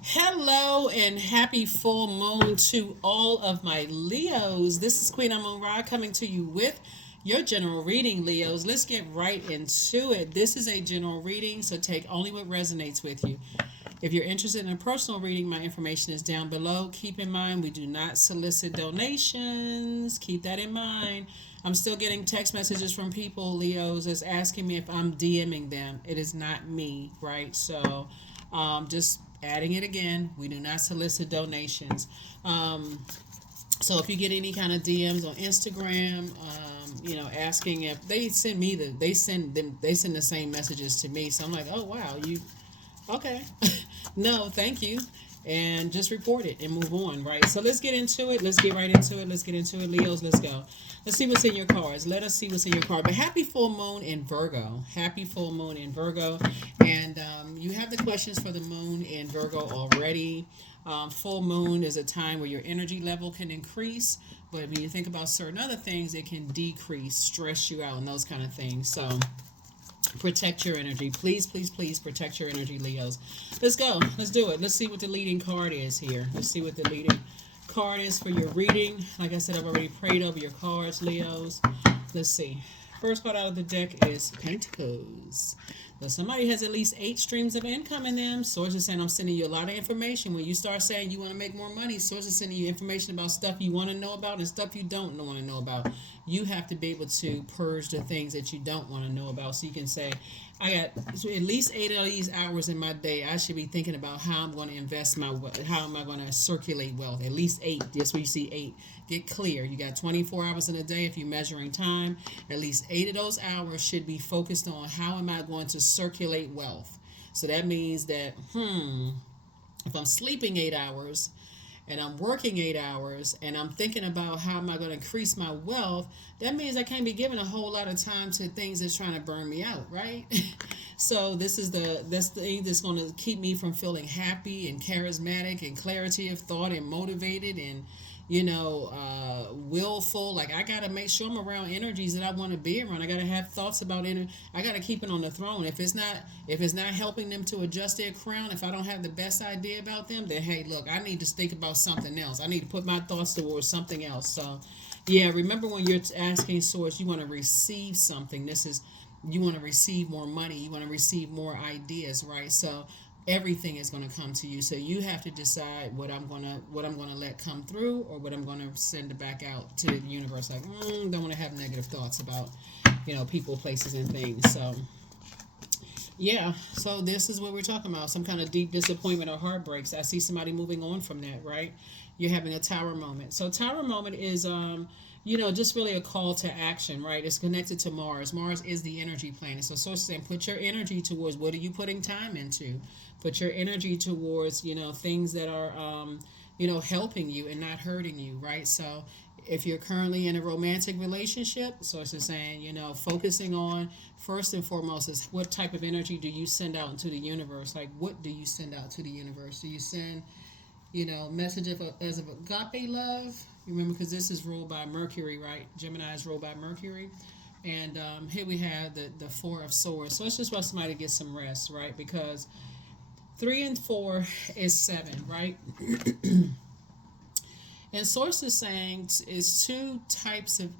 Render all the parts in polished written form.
Hello and happy full moon to all of my Leos. This is Queen Amun Ra coming to you with your general reading, Leos. Let's get right into it. This is a general reading, so take only what resonates with you. If you're interested in a personal reading, my information is down below. Keep in mind, we do not solicit donations. Keep that in mind. I'm still getting text messages from people, Leos, that's asking me if I'm DMing them. It is not me, right? So just adding it again, we do not solicit donations. So if you get any kind of DMs on Instagram, asking if they send me they send the same messages to me. So I'm like, oh wow, you okay? No, thank you, and just report it and move on, right? So let's get into it. Let's get right into it. Let's get into it, Leos. Let's go. Let's see what's in your cards. Let us see what's in your card. But happy full moon in Virgo. Happy full moon in Virgo, and you have the questions for the moon in Virgo already. Full moon is a time where your energy level can increase, but when you think about certain other things, it can decrease, stress you out, and those kind of things. So protect your energy. Please, please, please protect your energy, Leos. Let's go. Let's do it. Let's see what the leading card is here. Let's see what the leading card is for your reading. Like I said, I've already prayed over your cards, Leos. Let's see. First card out of the deck is Pentacles. Now, somebody has at least 8 streams of income in them. Sources saying I'm sending you a lot of information. When you start saying you want to make more money, sources sending you information about stuff you want to know about and stuff you don't want to know about. You have to be able to purge the things that you don't want to know about. So you can say, I got at least 8 of these hours in my day. I should be thinking about how I'm going to invest my wealth. How am I going to circulate wealth? At least 8. Just where you see 8. Get clear. You got 24 hours in a day if you're measuring time. At least 8 of those hours should be focused on how am I going to circulate wealth. So that means that, if I'm sleeping 8 hours and I'm working 8 hours and I'm thinking about how am I going to increase my wealth, that means I can't be giving a whole lot of time to things that's trying to burn me out, right? So that's the thing that's going to keep me from feeling happy and charismatic and clarity of thought and motivated and willful. Like I gotta make sure I'm around energies that I want to be around. I gotta have thoughts about energy. I gotta keep it on the throne. If it's not helping them to adjust their crown, if I don't have the best idea about them, then hey, look, I need to think about something else. I need to put my thoughts towards something else. So, yeah, remember when you're asking source, you want to receive something. You want to receive more money. You want to receive more ideas, right? So everything is going to come to you. So you have to decide what I'm gonna let come through, or what I'm going to send it back out to the universe. Like, don't want to have negative thoughts about, people, places, and things. So yeah, so this is what we're talking about. Some kind of deep disappointment or heartbreaks. I see somebody moving on from that, right? You're having a tower moment. So tower moment is just really a call to action, right? It's connected to Mars. Mars is the energy planet. So source saying put your energy towards what are you putting time into? Put your energy towards, things that are helping you and not hurting you, right? So if you're currently in a romantic relationship, so it's just saying, focusing on first and foremost is what type of energy do you send out into the universe? Like, what do you send out to the universe? Do you send, message as of agape love? Remember, because this is ruled by Mercury, right? Gemini is ruled by Mercury. And here we have the Four of Swords. So it's just about somebody to get some rest, right? Because 3 and 4 is 7, right? And source is saying is two types of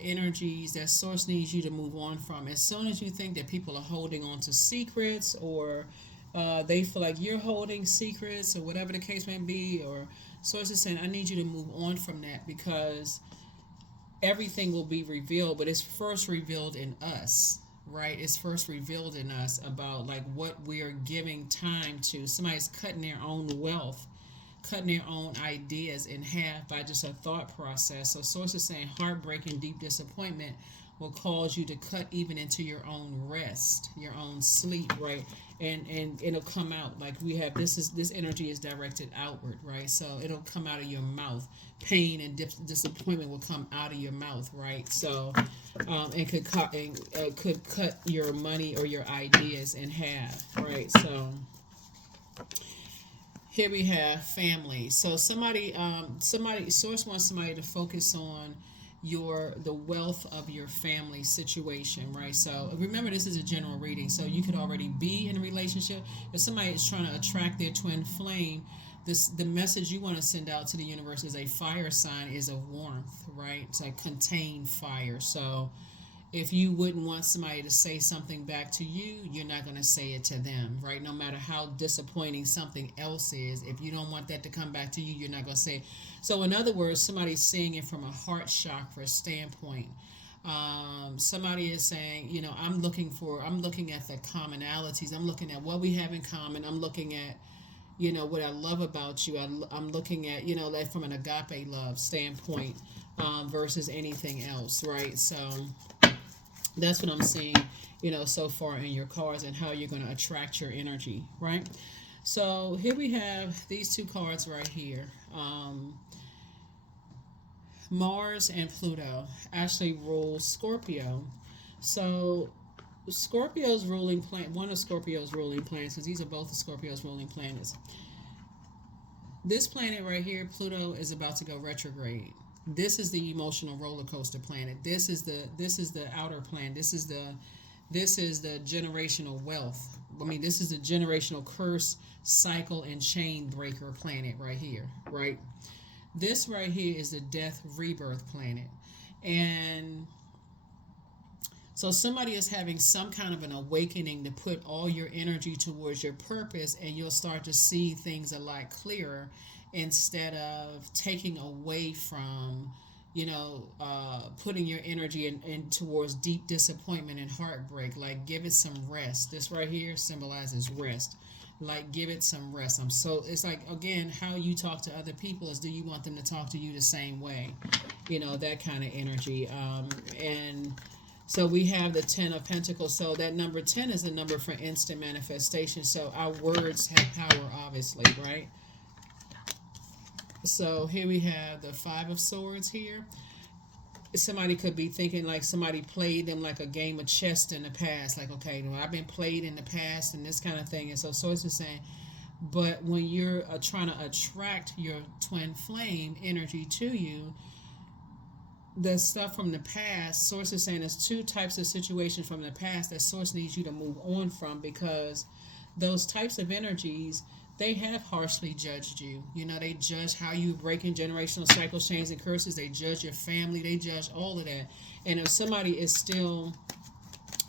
energies that source needs you to move on from. As soon as you think that people are holding on to secrets, or they feel like you're holding secrets, or whatever the case may be, or source is saying, I need you to move on from that, because everything will be revealed, but it's first revealed in us, right? It's first revealed in us about like what we are giving time to. Somebody's cutting their own wealth, cutting their own ideas in half by just a thought process. So sources saying heartbreak and deep disappointment will cause you to cut even into your own rest, your own sleep, right? And it'll come out like we have this energy is directed outward, right? So it'll come out of your mouth. Pain and disappointment will come out of your mouth, right? So and could cut your money or your ideas in half, right? So here we have family. So somebody source wants somebody to focus on, the wealth of your family situation, right? So remember, this is a general reading, so you could already be in a relationship. If somebody is trying to attract their twin flame, the message you want to send out to the universe is a fire sign, is a warmth, right? It's like contained fire. So if you wouldn't want somebody to say something back to you, you're not going to say it to them, right? No matter how disappointing something else is, if you don't want that to come back to you, you're not going to say it. So in other words, somebody's seeing it from a heart chakra standpoint. Somebody is saying, I'm looking at the commonalities. I'm looking at what we have in common. I'm looking at, what I love about you. I'm looking at, like from an agape love standpoint, versus anything else, right? So that's what I'm seeing, so far in your cards and how you're going to attract your energy, right? So here we have these two cards right here. Mars and Pluto actually rules Scorpio. So Scorpio's ruling planet, one of Scorpio's ruling planets, because these are both of Scorpio's ruling planets. This planet right here, Pluto, is about to go retrograde. This is the emotional roller coaster planet. This is the outer planet. This is the generational wealth. I mean, this is the generational curse, cycle, and chain breaker planet right here, right? This right here is the death rebirth planet. And so somebody is having some kind of an awakening to put all your energy towards your purpose, and you'll start to see things a lot clearer instead of taking away from, putting your energy in towards deep disappointment and heartbreak. Like, give it some rest. This right here symbolizes rest. Like, give it some rest. It's like, again, how you talk to other people is, do you want them to talk to you the same way? That kind of energy. And so we have the 10 of Pentacles. So that number 10 is a number for instant manifestation. So our words have power, obviously, right? So here we have the 5 of Swords here. Somebody could be thinking like somebody played them like a game of chess in the past. Like, okay, well, I've been played in the past and this kind of thing. And so Swords is saying, but when you're trying to attract your twin flame energy to you, the stuff from the past, Source is saying there's two types of situations from the past that Source needs you to move on from, because those types of energies, they have harshly judged you. They judge how you breaking generational cycles, chains, and curses. They judge your family. They judge all of that. And if somebody is still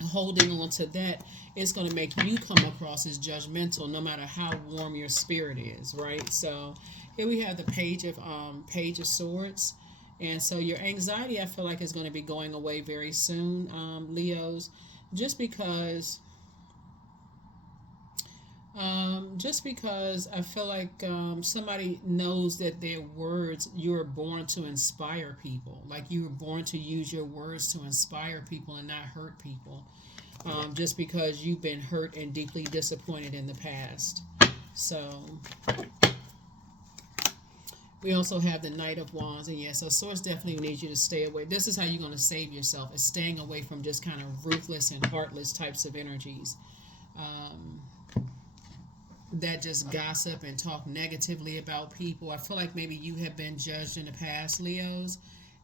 holding on to that, it's going to make you come across as judgmental, no matter how warm your spirit is, right? So here we have the Page of Swords. And so your anxiety, I feel like, is going to be going away very soon, Leos, just because I feel like somebody knows that their words, you're born to inspire people. Like, you were born to use your words to inspire people and not hurt people, just because you've been hurt and deeply disappointed in the past. So we also have the Knight of Wands, and so Source definitely needs you to stay away. This is how you're going to save yourself, is staying away from just kind of ruthless and heartless types of energies that just gossip and talk negatively about people. I feel like maybe you have been judged in the past, Leos,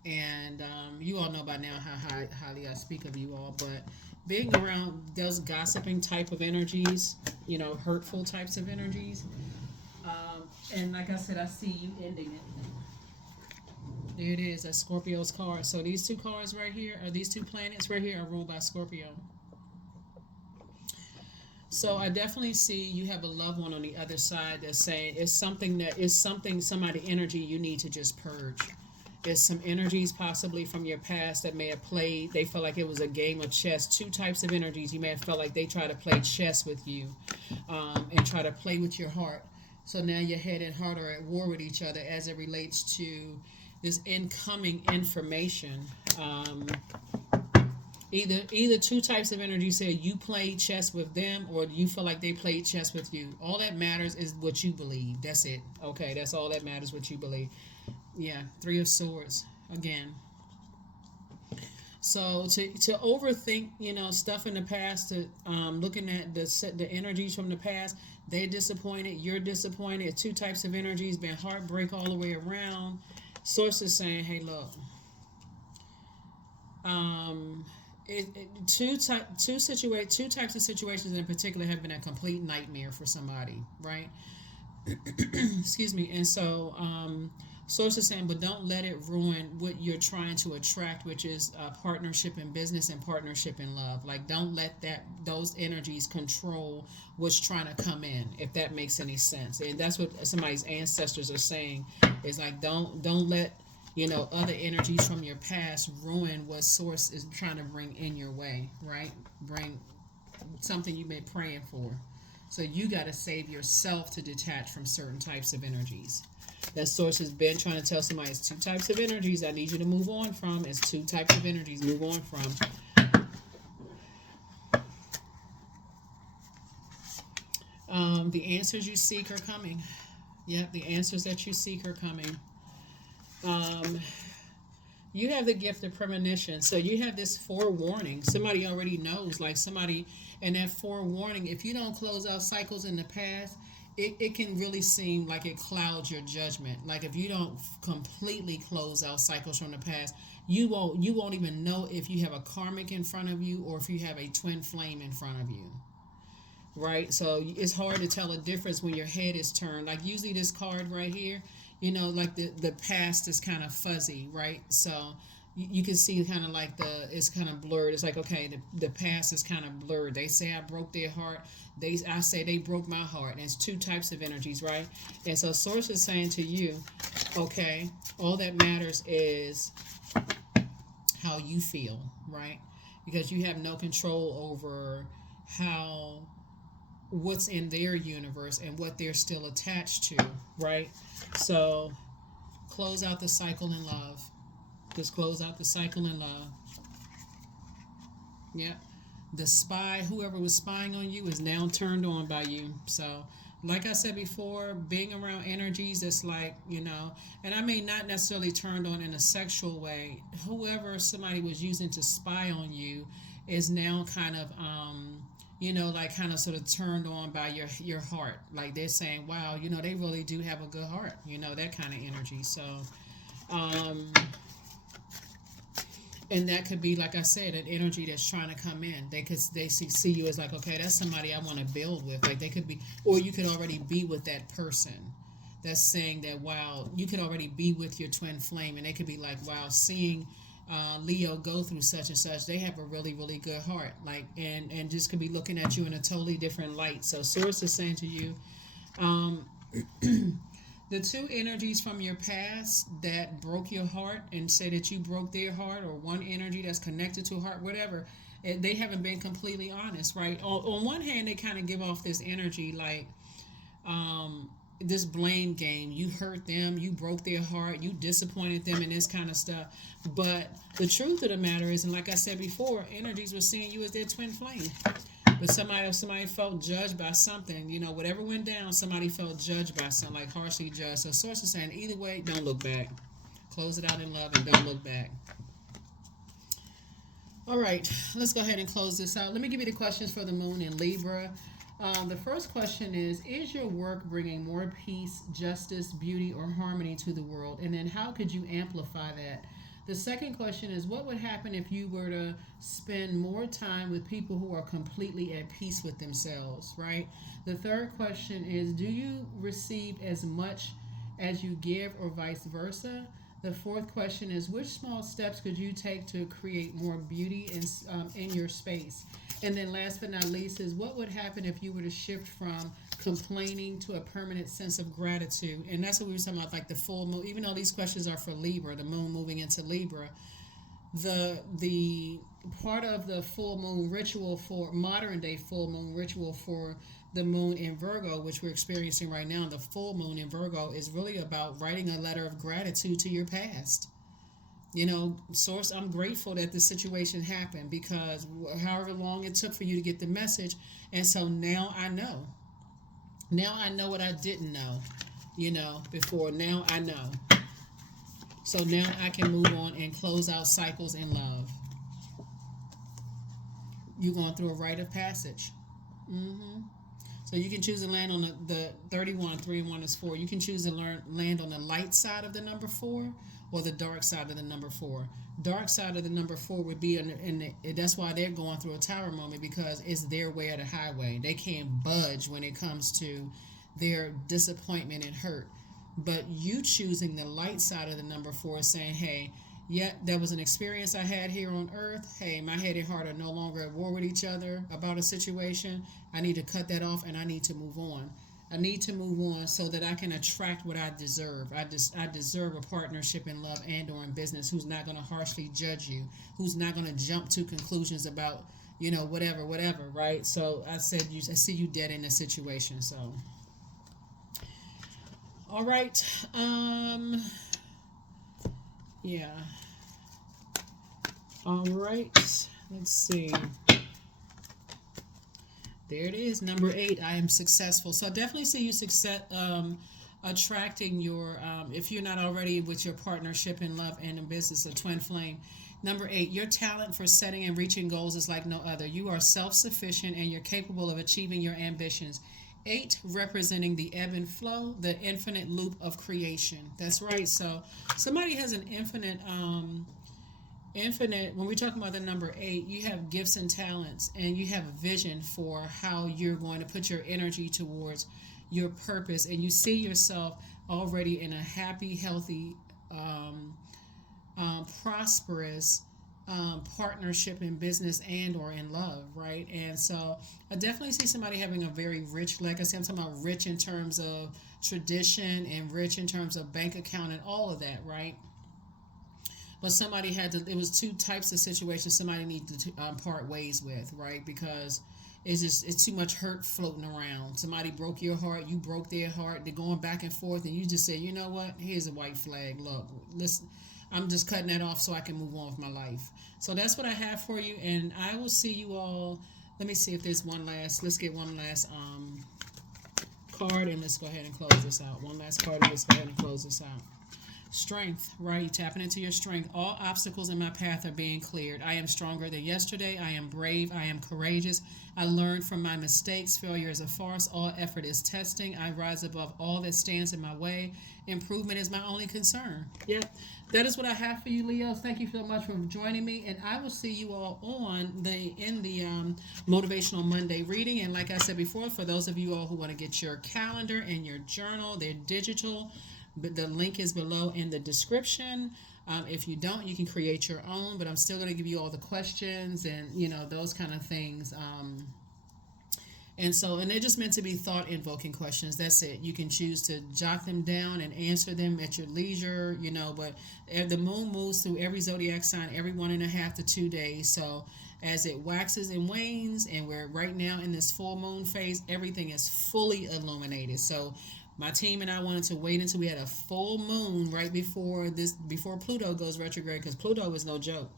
and you all know by now how highly I speak of you all, but being around those gossiping type of energies, hurtful types of energies, and like I said, I see you ending it. There it is, that's Scorpio's card. So these two cards right here, or these two planets right here, are ruled by Scorpio. So I definitely see you have a loved one on the other side that's saying somebody energy you need to just purge. There's some energies possibly from your past that may have played. They felt like it was a game of chess. Two types of energies. You may have felt like they try to play chess with you, and try to play with your heart. So now your head and heart are at war with each other as it relates to this incoming information. Either two types of energy say you played chess with them, or you feel like they played chess with you. All that matters is what you believe. That's it. Okay, that's all that matters, what you believe. Yeah, 3 of Swords again. So to overthink, stuff in the past, to looking at the energies from the past, they're disappointed, you're disappointed. Two types of energies, been heartbreak all the way around. Source is saying, hey, look, Um, two types of situations in particular have been a complete nightmare for somebody, right? Excuse me. And so, source is saying, but don't let it ruin what you're trying to attract, which is partnership in business and partnership in love. Like, don't let those energies control what's trying to come in, if that makes any sense. And that's what somebody's ancestors are saying. Is like, don't let other energies from your past ruin what source is trying to bring in your way, right? Bring something you've been praying for. So you got to save yourself to detach from certain types of energies. That source has been trying to tell somebody it's two types of energies I need you to move on from. It's two types of energies move on from. The answers you seek are coming. Yep, the answers that you seek are coming. Um, you have the gift of premonition. So you have this forewarning. Somebody already knows, like somebody, and that forewarning, if you don't close out cycles in the past, it can really seem like it clouds your judgment. Like if you don't completely close out cycles from the past, you won't even know if you have a karmic in front of you or if you have a twin flame in front of you. Right? So it's hard to tell a difference when your head is turned. Like usually this card right here, like the past is kind of fuzzy, right? So you can see kind of like it's kind of blurred. It's like, okay, the past is kind of blurred. They say I broke their heart. I say they broke my heart. And it's two types of energies, right? And so source is saying to you, okay, all that matters is how you feel, right? Because you have no control over how what's in their universe and what they're still attached to, right? So close out the cycle in love. Just close out the cycle in love. Yeah. The spy, whoever was spying on you, is now turned on by you. So, like I said before, being around energies that's like, and I mean not necessarily turned on in a sexual way. Whoever somebody was using to spy on you is now kind of, like kind of sort of turned on by your heart. Like they're saying, wow, they really do have a good heart. That kind of energy. So, um, and that could be, like I said, an energy that's trying to come in. They see you as like, okay, that's somebody I want to build with. Like they could be, or you could already be with that person that's saying that, wow, you could already be with your twin flame, and they could be like, wow, seeing Leo go through such and such, they have a really really good heart, like, and just could be looking at you in a totally different light. So source is saying to you, um, the two energies from your past that broke your heart and say that you broke their heart, or one energy that's connected to a heart, whatever, they haven't been completely honest, right? On one hand, they kind of give off this energy like, this blame game. You hurt them, you broke their heart, you disappointed them, and this kind of stuff. But the truth of the matter is, and like I said before, energies were seeing you as their twin flame. But somebody felt judged by something, whatever went down, somebody felt judged by something, like harshly judged. So source is saying, either way, don't look back. Close it out in love and don't look back. All right, let's go ahead and close this out. Let me give you the questions for the moon in Libra. The first question is your work bringing more peace, justice, beauty, or harmony to the world? And then how could you amplify that? The second question is, what would happen if you were to spend more time with people who are completely at peace with themselves, right? The third question is, do you receive as much as you give, or vice versa? The fourth question is, which small steps could you take to create more beauty in your space? And then last but not least is, what would happen if you were to shift from complaining to a permanent sense of gratitude? And that's what we were talking about, like the full moon. Even though these questions are for Libra, the moon moving into Libra, the part of the full moon ritual, for modern day full moon ritual for the moon in Virgo, which we're experiencing right now, the full moon in Virgo, is really about writing a letter of gratitude to your past. Source, I'm grateful that the situation happened, because however long it took for you to get the message, and so now I know. Now I know what I didn't know, before. Now I know. So now I can move on and close out cycles in love. You're going through a rite of passage. Mm-hmm. So you can choose to land on the 31, 3 and 1 is 4. You can choose to land on the light side of the number 4, or the dark side of the number 4. Dark side of the number 4 would be, that's why they're going through a tower moment, because it's their way or the highway. They can't budge when it comes to their disappointment and hurt. But you choosing the light side of the number 4 is saying, hey, yeah, that was an experience I had here on earth. Hey, my head and heart are no longer at war with each other about a situation. I need to cut that off and I need to move on. I need to move on so that I can attract what I deserve. I deserve a partnership in love and or in business who's not going to harshly judge you, who's not going to jump to conclusions about, whatever, right? So I see you dead in a situation. So, all right. Yeah. All right. Let's see. There it is, number 8. I am successful. So I definitely see you attracting your, if you're not already with your partnership in love and in business, a twin flame. Number 8, your talent for setting and reaching goals is like no other. You are self-sufficient and you're capable of achieving your ambitions. 8 representing the ebb and flow, the infinite loop of creation. That's right. So somebody has an infinite, when we're talking about the number 8, you have gifts and talents, and you have a vision for how you're going to put your energy towards your purpose, and you see yourself already in a happy, healthy, prosperous partnership in business and or in love, right? And so I definitely see somebody having a very rich legacy. I'm talking about rich in terms of tradition and rich in terms of bank account and all of that, right? But somebody it was 2 types of situations somebody needed to part ways with, right? Because it's too much hurt floating around. Somebody broke your heart, you broke their heart, they're going back and forth, and you just say, you know what, here's a white flag. Look, listen, I'm just cutting that off so I can move on with my life. So that's what I have for you, and I will see you all. Let me see if there's let's get one last card, and let's go ahead and close this out. One last card, and let's go ahead and close this out. Strength, right? You're tapping into your strength. All obstacles in my path are being cleared. I am stronger than yesterday. I am brave. I am courageous. I learned from my mistakes. Failure is a farce. All effort is testing. I rise above all that stands in my way. Improvement is my only concern. Yeah, that is what I have for you, Leos. Thank you so much for joining me, and I will see you all in the Motivational Monday reading. And like I said before, for those of you all who want to get your calendar and your journal, they're digital. But the link is below in the description. If you don't, you can create your own, but I'm still going to give you all the questions and, those kind of things. And they're just meant to be thought-invoking questions. That's it. You can choose to jot them down and answer them at your leisure, but the moon moves through every zodiac sign every 1.5 to 2 days. So as it waxes and wanes, and we're right now in this full moon phase, everything is fully illuminated. So my team and I wanted to wait until we had a full moon right before Pluto goes retrograde, because Pluto is no joke.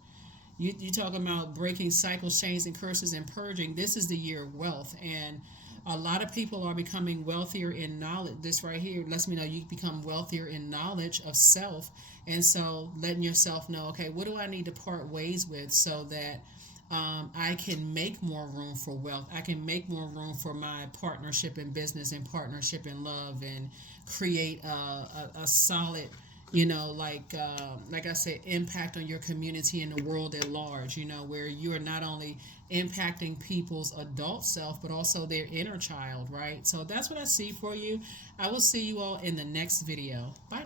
You talking about breaking cycles, chains, and curses and purging. This is the year of wealth, and a lot of people are becoming wealthier in knowledge. This right here lets me know you become wealthier in knowledge of self, and so letting yourself know, okay, what do I need to part ways with so that I can make more room for wealth. I can make more room for my partnership in business and partnership in love, and create a solid, like I said, impact on your community and the world at large, where you are not only impacting people's adult self, but also their inner child, right? So that's what I see for you. I will see you all in the next video. Bye.